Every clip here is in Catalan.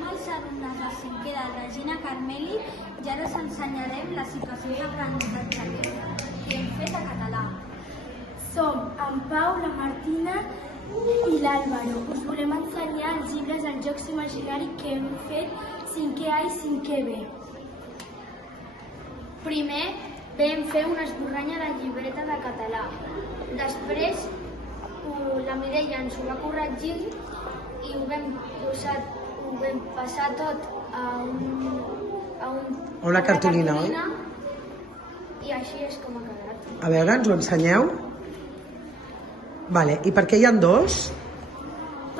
som els alumnes de 5è de Regina Carmeli i ara us ensenyarem la situació d'aprenentatge que hem fet a català. Som en Pau, la Martina i l'Àlvaro. Us volem ensenyar els llibres dels jocs imaginaris que hem fet 5è A i 5è B. Primer vam fer una esborranya de llibreta de català. Després la Mireia ens ho va corregir i ho vam passar tot a una cartolina, oi? I així és com ha quedat. A veure, ens ho ensenyeu? Vale. I per què hi ha dos?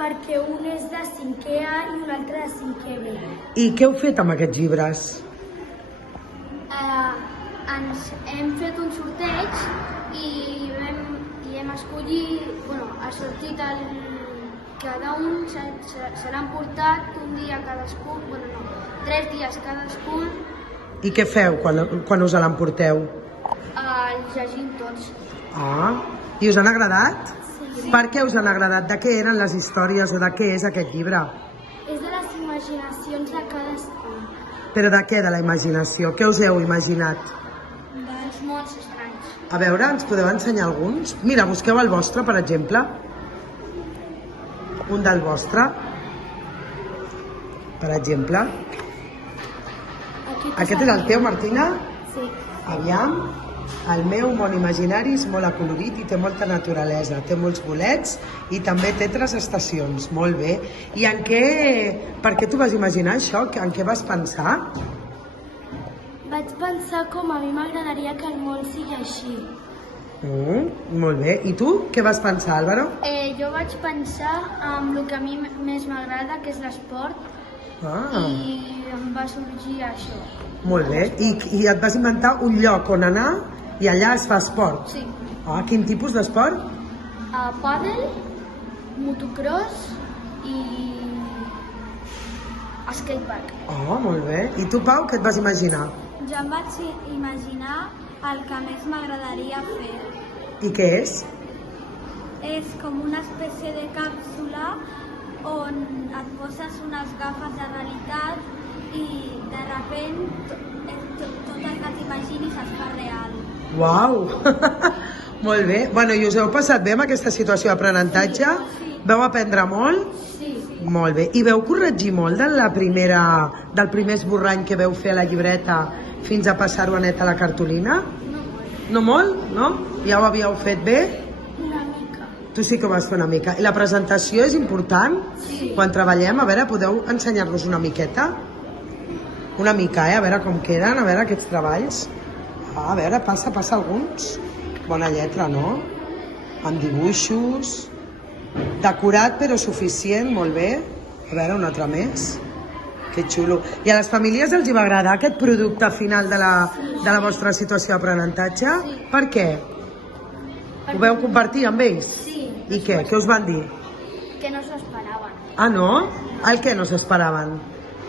Perquè un és de 5è A i un altre de 5è B. I què heu fet amb aquests llibres? Ens hem fet un sorteig i hem escollit, ha sortit cada un se l'han portat un dia cadascú, 3 dies cadascun. I què feu quan us l'emporteu? Els llegim tots. Ah, i us han agradat? Sí. Per què us han agradat? De què eren les històries o de què és aquest llibre? És de les imaginacions de cadascú. Però de què, de la imaginació? Què us heu imaginat? Dels mons estranys. A veure, ens podeu ensenyar alguns? Mira, busqueu el vostre, per exemple. Un del vostre. Per exemple. Aquest és el teu, Martina? Sí. Aviam. El meu món imaginari és molt acolorit i té molta naturalesa. Té molts bolets i també té 3 estacions. Molt bé. I per què t'ho vas imaginar, això? En què vas pensar? Vaig pensar com a mi m'agradaria que el món sigui així. Molt bé. I tu? Què vas pensar, Álvaro? Jo vaig pensar en el que a mi més m'agrada, que és l'esport, i em va sorgir això. Molt bé. I et vas inventar un lloc on anar i allà es fa esport? Sí. Quin tipus d'esport? Pàdel, motocross i skatepark. Molt bé. I tu, Pau, què et vas imaginar? Jo em vaig imaginar el que més m'agradaria fer. I què és? És com una espècie de càpsula on et poses unes gafes de realitat i de sobte tot el que t'imaginis es fa real. Uau! Molt bé. Bueno, i us heu passat bé amb aquesta situació d'aprenentatge? Sí. Veu aprendre molt? Sí. Molt bé. I veu corregir molt del primer esborrany que veu fer a la llibreta fins a passar-ho a net a la cartolina? No molt, no? Ja ho havíeu fet bé? Una mica. Tu sí que ho vas fer una mica. I la presentació és important? Sí. Quan treballem, a veure, podeu ensenyar-nos una miqueta? Una mica, a veure com queden, a veure aquests treballs. A veure, passa alguns. Bona lletra, no? Amb dibuixos. Decorat però suficient, molt bé. A veure, un altre més. Que xulo. I a les famílies els hi va agradar aquest producte final de la vostra situació d'aprenentatge? Sí. Per què? Ho veu compartir amb ells? Sí. I què? Què us van dir? Que no s'ho esperaven. No? El què no s'esperaven?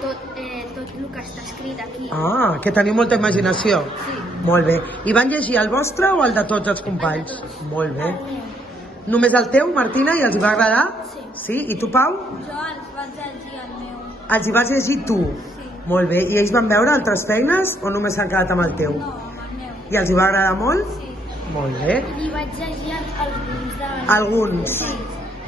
Tot el que està escrit aquí. Que teniu molta imaginació. Sí. Molt bé. I van llegir el vostre o el de tots els companys? El de tots. Molt bé. Només el teu, Martina, i els hi va agradar? Sí. Sí? I tu, Pau? Jo els vaig llegir el meu. Els hi vas llegir tu? Sí. Molt bé. I ells van veure altres feines o només s'han quedat amb el teu? No, amb el meu. I els hi va agradar molt? Sí. Molt bé. I vaig llegir alguns de... Alguns? Sí.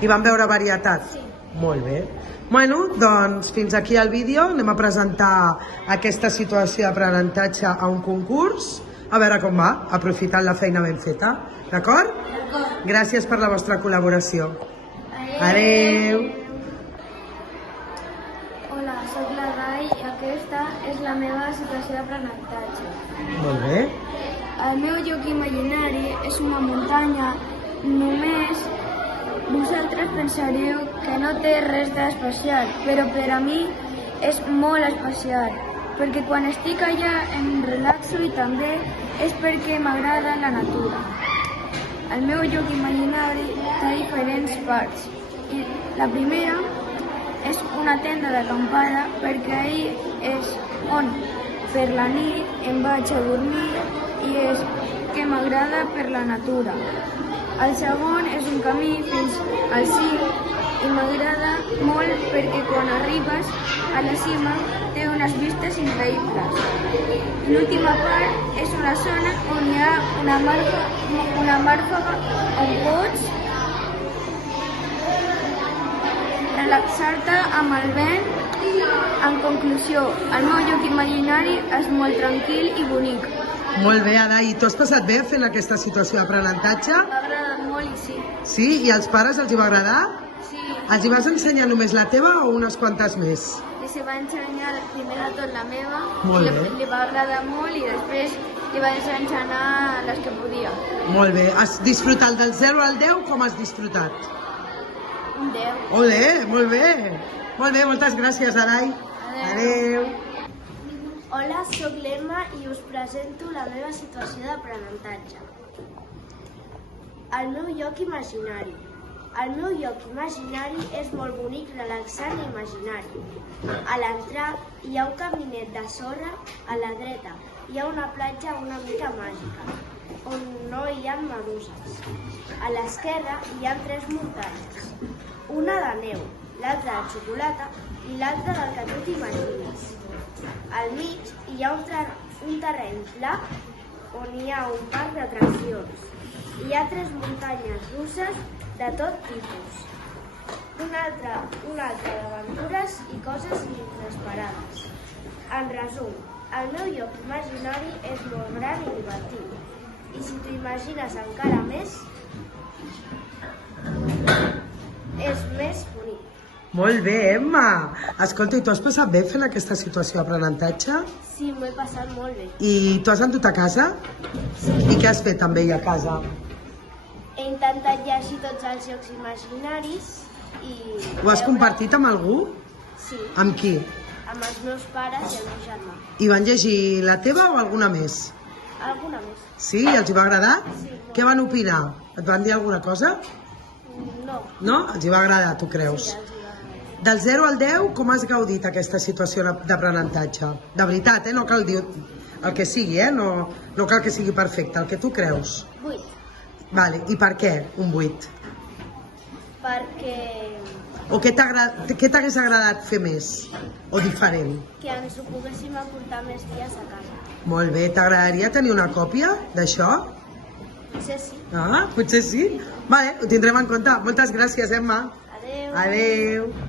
I van veure varietat? Sí. Molt bé. Bueno, doncs fins aquí el vídeo. Anem a presentar aquesta situació d'aprenentatge a un concurs. A veure com va, aprofitant la feina ben feta. D'acord? D'acord. Gràcies per la vostra col·laboració. Adeu. Hola, soc la Rai i aquesta és la meva situació d'aprenentatge. Molt bé. El meu lloc imaginari és una muntanya. Només vosaltres pensareu que no té res d'especial, però per a mi és molt especial, perquè quan estic allà em relaxo i també és perquè m'agrada la natura. El meu lloc imaginari té diferents parts. I la primera és una tenda d'acampada perquè ahir és on per la nit em vaig a dormir i és que m'agrada per la natura. El segon és un camí fins al cim i m'agrada molt perquè quan arribes a la cima té unes vistes increïbles. L'última part és una zona on hi ha una màrfega on pots relaxar-te amb el vent. En conclusió, el meu lloc imaginari és molt tranquil i bonic. Molt bé, Ada, i t'ho has passat bé fent aquesta situació d'aprenentatge? M'ha agradat molt i sí. Sí? I als pares els hi va agradar? Sí, Els hi vas ensenyar només la teva o unes quantes més? i se va ensenyar primer de tot la meva, Molt bé. li va agradar molt i després li vaig ensenyar les que podia. Molt bé. Has disfrutat del 0 al 10? Com has disfrutat? Un 10. Olé, molt bé. Molt bé, moltes gràcies, Arai. Adéu. Hola, sóc l'Emma i us presento la meva situació d'aprenentatge. El meu lloc imaginari. El meu lloc imaginari és molt bonic, relaxant i imaginari. A l'entrar hi ha un caminet de sorra, a la dreta hi ha una platja una mica màgica, on no hi ha meduses. A l'esquerra hi ha 3 muntanyes, una de neu, l'altra de xocolata i l'altra del que tu t'imagines. Al mig hi ha un terreny pla on hi ha un parc d'atraccions. Hi ha 3 muntanyes russes de tot tipus. Un altre d'aventures i coses inesperades. En resum, el meu lloc imaginari és molt gran i divertit. I si t'ho imagines encara més, és més bonic. Molt bé, Emma. Escolta, i tu has passat bé fent aquesta situació d'aprenentatge? Sí, m'ho he passat molt bé. I tu has endut a casa? I què has fet amb ell a casa? He intentat llegir tots els llocs imaginaris i... Ho has compartit amb algú? Sí, Amb qui? amb els meus pares i el meu germà. I van llegir la teva o alguna més? Alguna més? Sí? I els hi va agradar? Sí. Què van opinar? Et van dir alguna cosa? No. No? Els hi va agradar, tu creus? Sí, els hi va agradar. Del 0 al 10, com has gaudit aquesta situació d'aprenentatge? De veritat, no cal dir el que sigui, no cal que sigui perfecte, el que tu creus. 8. Vale. I per què un 8? Perquè O què t'hagués agradat fer més? O diferent? que ens ho poguéssim aportar més dies a casa. Molt bé, t'agradaria tenir una còpia d'això? Potser sí. Ah, potser sí? Vale, ho tindrem en compte. Moltes gràcies, Emma. Adéu. Adéu.